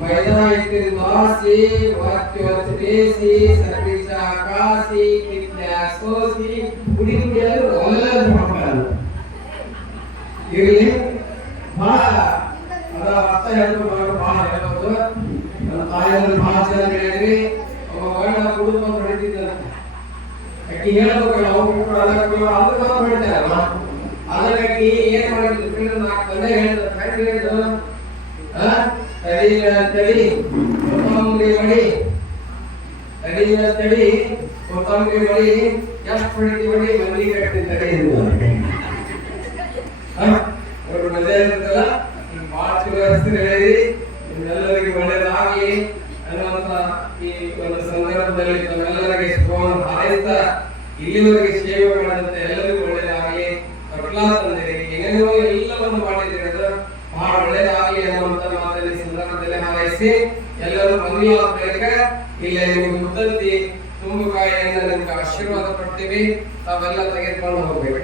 मैदा इतिवासी वाक्योच बेसी सर्विस आकाशी कित्यासोसी गुडी गुडियालु ಒಳ್ಳೆಯ ಮಾಡ್ತಾರೆ ಇರಲಿ ಬಹಳ ಅದರ ಅರ್ಥ ಹೇಳ್ಕೊಂಡು ಬಹಳ ಹೇಳ್ಬೋದು. ನನ್ನ ತಾಯಿಯವರು ಬಹಳ ಚೆನ್ನಾಗಿ ಹೇಳಿದ್ರಿ. ಒಬ್ಬ ಗಂಡ ಕುಡುಂಬ ಹೊಡಿತಿದ್ದಾನೆ, ಅಕ್ಕಿ ಹೇಳಬೇಕು ಅವ್ರು ಅದಕ್ಕೆ ಹೊಡಿತಾರಲ್ಲ ಅದಕ್ಕೆ ಏನ್ ಮಾಡಿದ್ರು ನಾಲ್ಕು ತಂದೆ ಹೇಳಿದ್ರು ತಡಿ ಕೊತ್ತಂಬರಿ ಮಡಿ ತಡಿ ಕೊತ್ತಂಬರಿ ಮಡಿ ಎಷ್ಟು ಹೊಡಿತಿ ಮಡಿ ಮಂದಿ ಕಟ್ಟಿ ತಡಿ ಅವರು ಮಜಾ ಇರ್ತಲ್ಲ ಭಾಳ ಚಲೋ ಹೆಸರು ಹೇಳಿರಿ. ನಿಮ್ಮೆಲ್ಲರಿಗೆ ಒಳ್ಳೆಯದಾಗಲಿ ಅನ್ನುವಂತ ಈ ಒಂದು ಸಂದರ್ಭದಲ್ಲಿ ತಮ್ಮೆಲ್ಲರಿಗೆ ಶುಭವನ್ನು ಹಾರೈಸ್ತಾ ಇಲ್ಲಿವರೆಗೆ ಸೇವೆ ಮಾಡಿದಂತ ಎಲ್ಲರಿಗೂ ಒಳ್ಳೆಯದಾಗಲಿ. ತೊಟ್ಲಾ ತಂದಿರಿ ಏನೇನೋ ಎಲ್ಲವನ್ನು ಮಾಡಿದ್ದೀರಿ, ಅದು ಬಹಳ ಒಳ್ಳೆಯದಾಗಲಿ ಅನ್ನುವಂತ ಮಾತಲ್ಲಿ ಸಂದರ್ಭದಲ್ಲಿ ಹಾರೈಸಿ ಎಲ್ಲರೂ ಮದುವೆಯಾಗಬೇಕು. ಇಲ್ಲಿ ನಿಮಗೆ ಮುತ್ತತ್ತಿ ತುಂಬು ಕಾಯಿಯಿಂದ ನಿಮ್ಗೆ ಆಶೀರ್ವಾದ ಪಡ್ತೀವಿ. ತಾವೆಲ್ಲ ತೆಗೆದುಕೊಂಡು ಹೋಗ್ಬೇಕು.